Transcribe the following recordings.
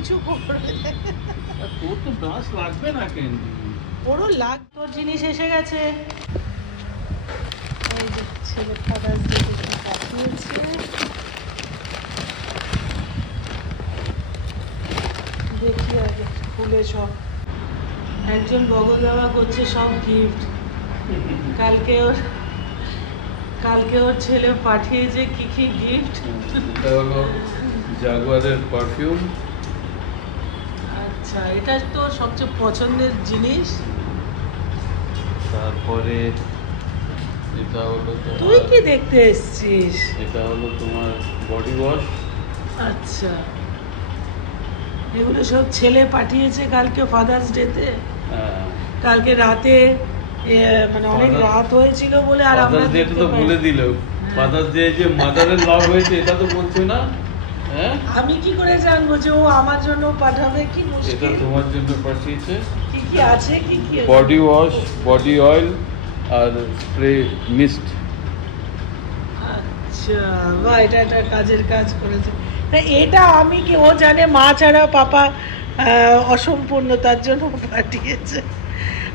কিছু করবে। তোর তো ব্রাশ লাগবে না কেন? ওরও লাগ, তোর জিনিস এসে গেছে। এই যে ছেলে ফাদার্স ডে পাঠিয়েছে। দেখি আগে খুলে সব। একজন বগল বাবা করছে সব গিফট। কালকে ওর ছেলে পাঠিয়েছে কি কি গিফট। এটা হলো জাগুয়ারের পারফিউম। আচ্ছা, এটা তো সবচেয়ে পছন্দের জিনিস। তারপরে এটা হলো তুই কি দেখতে এসেছিস? এটা হলো তোমার বডি ওয়াশ। আচ্ছা, এগুলো সব ছেলে পাঠিয়েছে কালকে ফাদার্স ডেতে। কালকে রাতে মানে অনেক রাত হয়েছিল বলে আর আমরা যেটা তো বলে দিল ফাদার্স ডে যে মাদারের লাভ হয়েছে এটা তো বলছো না? হ্যাঁ, আমি কি করে জানবো যে ও আমার জন্য পাঠাবে? কি মুশকিল। এটা তোমার জন্য পাঠিয়েছে। কি কি আছে? কি কি? বডি ওয়াশ, বডি অয়েল আর স্প্রে মিস্ট। আচ্ছা, বাহ, এটা একটা কাজের কাজ করেছে। তা এটা আমি কি, ও জানে মা ছাড়া পাপা অসম্পূর্ণ, তার জন্য পাঠিয়েছে।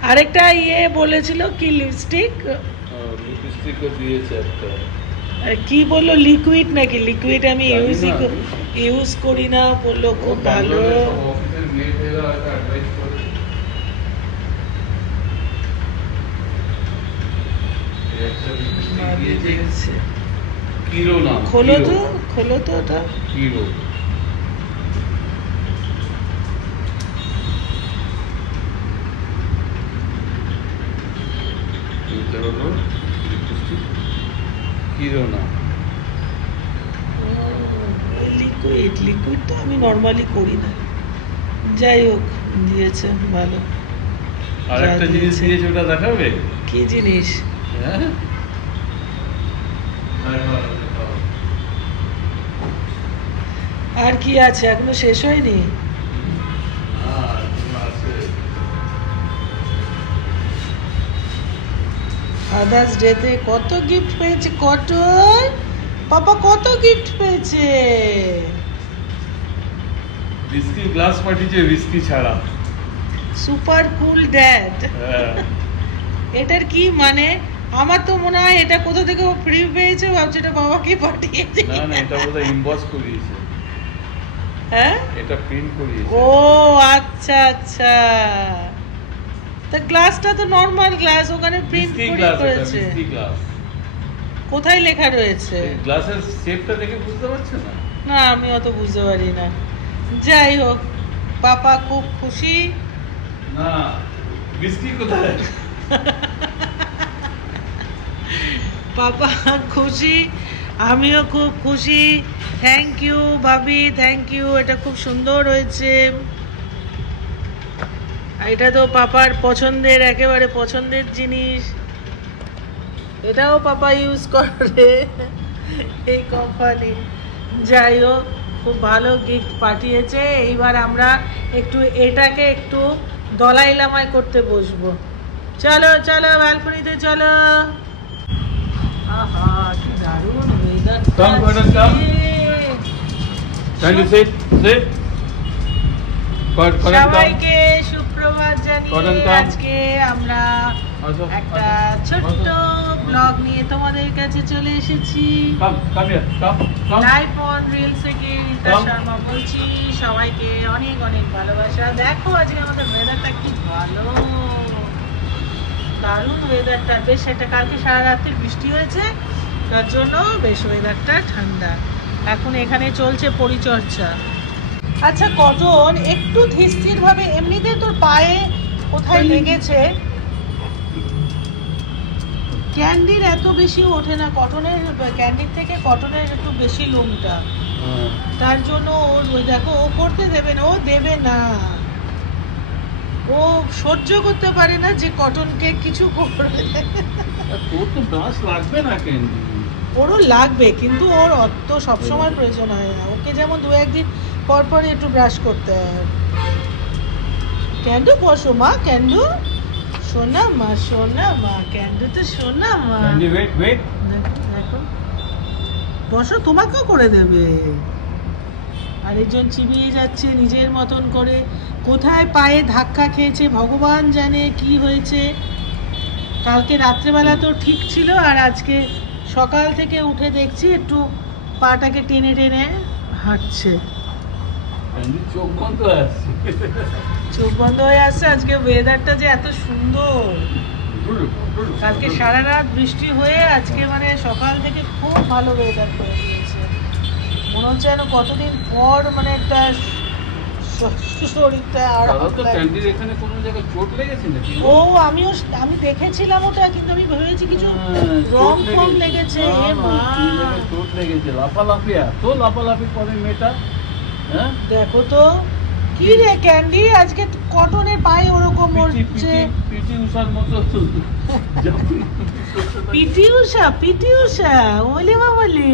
আরেকটা বলেছিল কি লিপস্টিক দিয়েছে একটা। কি বললো, লিকুইড নাকি? লিকুইড আমি ইউজ করি না, বললো খুব ভালো। খোলো তো ওটা। কিরো হলো কিরোনা। লিকুইড তো আমি নর্মালি করি না। যাই হোক, দিয়েছে ভালো। আর একটা জিনিস দিয়েছে, ওটা দেখাবে কি জিনিস? হ্যাঁ, আর কি আছে? এখনো শেষ হয়নি। ফাদার্স ডেতে কত গিফট পেয়েছে, কত পাপা, কত গিফট পেয়েছে। হুইস্কি গ্লাস পাঠিয়েছে, হুইস্কি ছাড়া। Super cool dad. এটার কি মানে? আমার তো মনে হয় এটা কোথা থেকে ও ফ্রি পেয়েছে, ভাবছে এটা বাবাকে পাঠিয়েছে। না না, এটা বোধহয় ইমবস করিয়েছে। হ্যাঁ, এটা প্রিন্ট করিয়েছে। ও আচ্ছা আচ্ছা। তা গ্লাসটা তো নরমাল গ্লাস, ওখানে প্রিন্ট করেছে। কোথায় লেখা রয়েছে? গ্লাসের শেপটা দেখে বুঝতে পারছো না? না, আমি অত বুঝতে পারি না। যাই হোক, পাপা খুব খুশি। না, বিস্কি কোথায়? পাপা খুশি, আমিও খুব খুশি। থ্যাংক ইউ ভাবি, থ্যাংক ইউ। এটা খুব সুন্দর হয়েছে। এটা তো পাপার পছন্দের, একেবারে পছন্দের জিনিস। এটাও পাপা ইউজ করে এই কোম্পানি। যাই হোক, খুব ভালো গিফট পাঠিয়েছে। এইবার আমরা এটাকে একটু দলাই লামাই করতে বসবো। চলো চলো, ব্যালকনিতে চলো। আহা, কি দারুণ ওয়েদার। সবাইকে সুপ্রভাত জানিয়ে আজকে আমরা একটা ছোট্ট ব্লগ নিয়ে তোমাদের কাছে চলে এসেছি। লাইভ অন রিলস থেকে রিতা শর্মা বলছি। সবাইকে অনেক অনেক ভালোবাসা। দেখো আজকে আমাদের ওয়েদারটা কি ভালো, দারুণ ওয়েদারটা। বেশ একটা, কালকে সারা রাত্রে বৃষ্টি হয়েছে, তার জন্য বেশ ওয়েদারটা ঠান্ডা। এখন এখানে চলছে পরিচর্যা। আচ্ছা কটন, একটু ধীর ভাবে, এমনিতে তোর পায়ে কোথায় লেগেছে? ক্যান্ডির এত বেশি ওঠে না, কটনের, ক্যান্ডির থেকে কটনের একটু বেশি লোমটা, তার জন্য ওর ওই দেখো, ও করতে দেবে না, ও দেবে না। ও সহ্য করতে পারে না যে কটনকে কিছু করবে। তোর তো ব্রাশ লাগবে না কেন? ওরও লাগবে, কিন্তু ওর অত সবসময় প্রয়োজন হয় না। ওকে যেমন দু একদিন পর পর একটু ব্রাশ করতে হয়। ক্যান্ডু বসো মা, ক্যান্ডু সোনা মা, সোনা মা, ক্যান্ডু তো সোনা মা। দেখো বসো, তোমাকেও করে দেবে। আরেকজন চিবিয়ে যাচ্ছে নিজের মতন করে। কোথায় পায়ে ধাক্কা খেয়েছে ভগবান জানে, কি হয়েছে। কালকে রাত্রেবেলা তো ঠিক ছিল, আর আজকে সকাল থেকে উঠে দেখছি একটু পাটাকে টেনে টেনে হাঁটছে। চোখ বন্ধ হয়ে আসছে, চোখ বন্ধ হয়ে আসছে। আজকে ওয়েদারটা যে এত সুন্দর, কালকে সারা রাত বৃষ্টি হয়ে আজকে মানে সকাল থেকে খুব ভালো ওয়েদার করে দিয়েছে। মনে হচ্ছে যেন কতদিন পর মানে একটা শরীরটা আর এখানে কোনো জায়গায় চোট লেগেছে নাকি? ও আমি দেখেছিলাম ওটা, কিন্তু আমি ভেবেছি কিছু রং ফং লেগেছে। এ মা, চোট লেগেছে। লাফালাফি, এত লাফালাফি করে মেয়েটা। হ্যাঁ দেখো তো কি রে ক্যান্ডি, আজকে কটনের পায়ে ওরকম মরছে। পিটি উষার মতো। পিটি উষা ওলে বাবালে,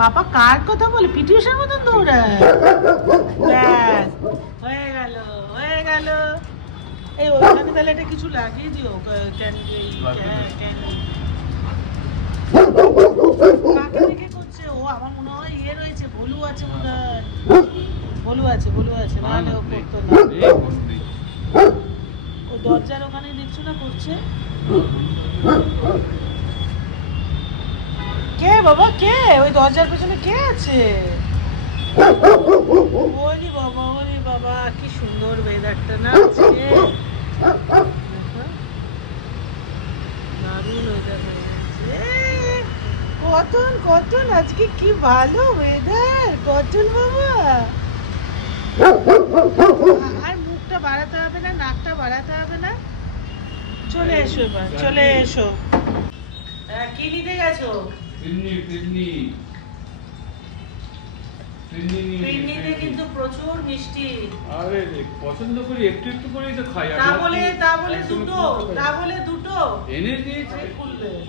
পাপা কার কথা বলে? পিটি উষার মতন দৌড়ায়। হয়ে গেল। এই ওইখানে তাহলে এটা কিছু লাগিয়ে দিও ক্যান্ডি। কাকে দেখে করছে ও? আমার মনে হয় ইয়ে রয়েছে, ভলু আছে মনে হয়। ভলু আছে নাহলে ও করতো না। ও দরজার ওখানে দেখছো না করছে। কে বাবা, কে ওই দরজার পেছনে কে আছে? ওলি বাবা কি সুন্দর ওয়েদারটা না আজকে, দারুণ ওয়েদার হয়ে গেছে। কটন আজকে কি ভালো ওয়েদার। কটন বাবা, আর মুখটা বাড়াতে হবে না, নাকটা বাড়াতে হবে না। চলে এসো এবার, চলে এসো। কি নিতে গেছো? পিন্নিতে কিন্তু প্রচুর মিষ্টি। আরে পছন্দ করি, একটু একটু করেই তো খাই। তা বলে দুটো এনে দিয়েছি,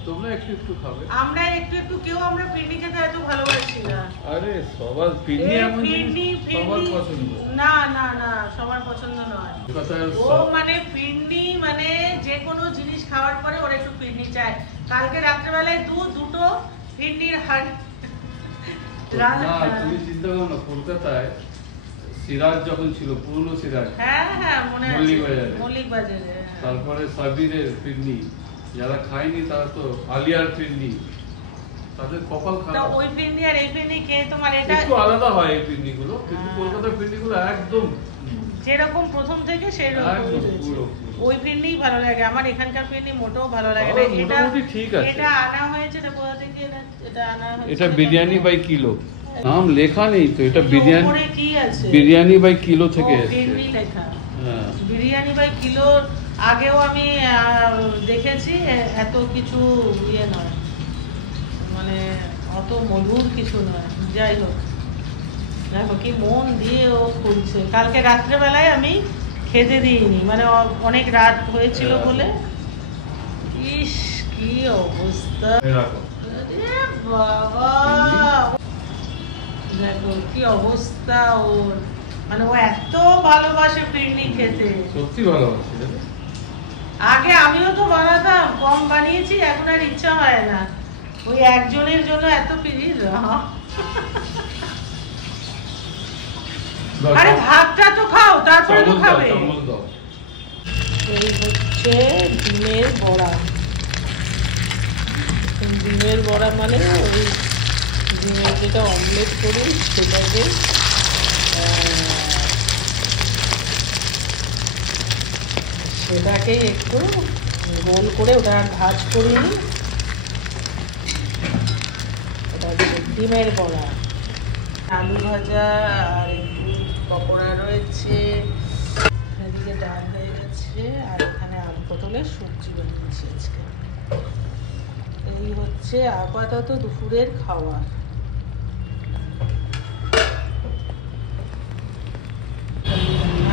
তোমরা একটু একটু খাবে। আমরা একটু একটু, কেউ আমরা পিন্নি খেতে এত ভালোবাসি না। আরে সবার পিন্নি এমন জিনিস সবার পছন্দ না, সবার পছন্দ নয়। ও মানে পিন্নি মানে যে কোনো জিনিস খাওয়ার পরে ওরা একটু পিন্নি চায়। কালকে রাত্রেবেলায় দুটো পিন্নির হাড়ি। তুমি চিন্তা করো না, কলকাতায় সিরাজ যখন ছিল, পুরনো সিরাজ, হ্যাঁ মনে আছে, মল্লিক বাজারে। তারপরে সাবিরের পিন্নি, যারা খায়নি তারা তো আলিয়ার পিন্নি, তাদের কপাল খারাপ। ওই পিন্নি আর এই পিন্নি খেয়ে তোমার এটা একটু আলাদা হয় এই পিন্নি গুলো, কিন্তু কলকাতার পিন্নি গুলো একদম যেরকম প্রথম থেকে সেরকম। ওই পিন্নিই ভালো লাগে আমার, এখানকার পিন্নি মোটেও ভালো লাগে না। এটা ঠিক আছে, এটা আনা হয়েছে, এটা কোথা থেকে এটা আনা হয়েছে? এটা বিরিয়ানি বাই কিলো, নাম লেখা নেই তো। এটা বিরিয়ানি, উপরে কি আছে? বিরিয়ানি বাই কিলো থেকে এসেছে। পিন্নি লেখা, বিরিয়ানি বাই কিলো। আগেও আমি দেখেছি, এত কিছু ইয়ে নয়, মানে অত মধুর কিছু নয়। যাই হোক, দেখো কি মন দিয়ে ও খুলছে। কালকে রাত্রেবেলায় আমি খেতে দিইনি, মানে অনেক রাত হয়েছিল বলে। ইস কি অবস্থা, বাবা দেখো কি অবস্থা ওর। মানে ও এত ভালোবাসে পিন্নি খেতে, সত্যি ভালোবাসে। আগে আমিও তো বানাতাম, কম বানিয়েছি, এখন আর ইচ্ছা হয় না। ওই একজনের জন্য এত পিরিজ। আরে ভাতটা তো খাও, তারপরে তো খাবে। এই হচ্ছে ডিমের বড়া। ডিমের বড়া মানে ওই ডিমের যেটা অমলেট করি সেটাকে একটু গোল করে ওটা ভাজ করিনি, ওটা ডিমের বড়া। আলু ভাজা আর একটু পকোড়া রয়েছে, এদিকে ডাল হয়ে গেছে, আর এখানে আলু পটলের সবজি বানিয়েছি আজকে। এই হচ্ছে আপাতত দুপুরের খাবার।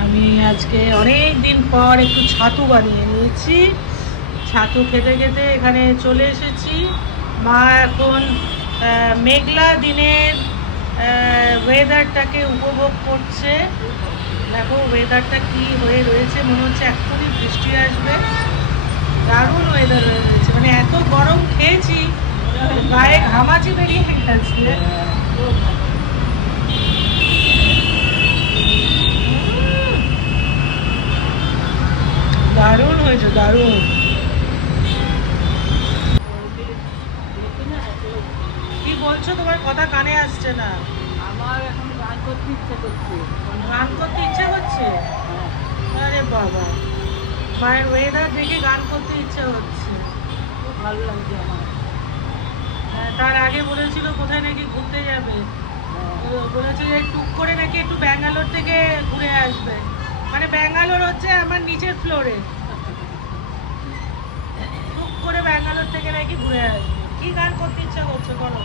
আমি আজকে অনেক দিন পর একটু ছাতু বানিয়ে নিয়েছি। ছাতু খেতে খেতে এখানে চলে এসেছি। মা এখন মেঘলা দিনের ওয়েদারটাকে উপভোগ করছে। দেখো ওয়েদারটা কি হয়ে রয়েছে, মনে হচ্ছে এক্ষুনি বৃষ্টি আসবে। দারুণ ওয়েদার হয়ে রয়েছে, মানে এত গরম খেয়েছি গায়ে ঘামাচি বেরিয়ে গেছে। হয়েছে, দারুণ। কি বলছো? তোমার কথা কানে আসছে না। আমার এখন গান করতে ইচ্ছে করছে। গান করতে ইচ্ছে করছে? আরে বাবা, মায়ের ওয়েদার দেখে গান করতে ইচ্ছে হচ্ছে। খুব ভালো লাগছে আমার। হ্যাঁ, তার আগে বলেছিল কোথায় নাকি ঘুরতে যাবে, বলেছিল যে টুক করে নাকি একটু ব্যাঙ্গালোর থেকে ঘুরে আসবে। মানে ব্যাঙ্গালোর হচ্ছে আমার নিচের ফ্লোরে, টুক করে ব্যাঙ্গালোর থেকে নাকি ঘুরে আসবে। কি গান করতে ইচ্ছা করছে বলো?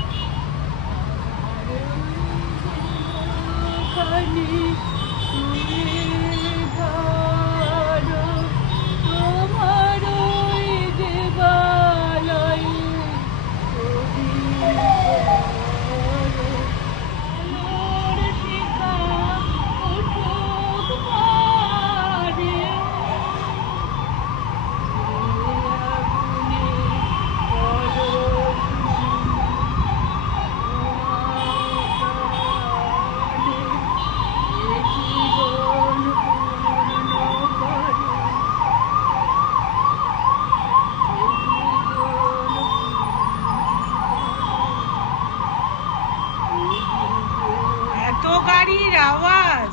এত গাড়ির আওয়াজ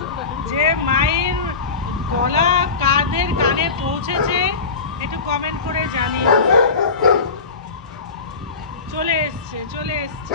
যে মায়ের গলা কাদের কানে পৌঁছেছে একটু কমেন্ট করে জানিয়ে। চলে এসছে।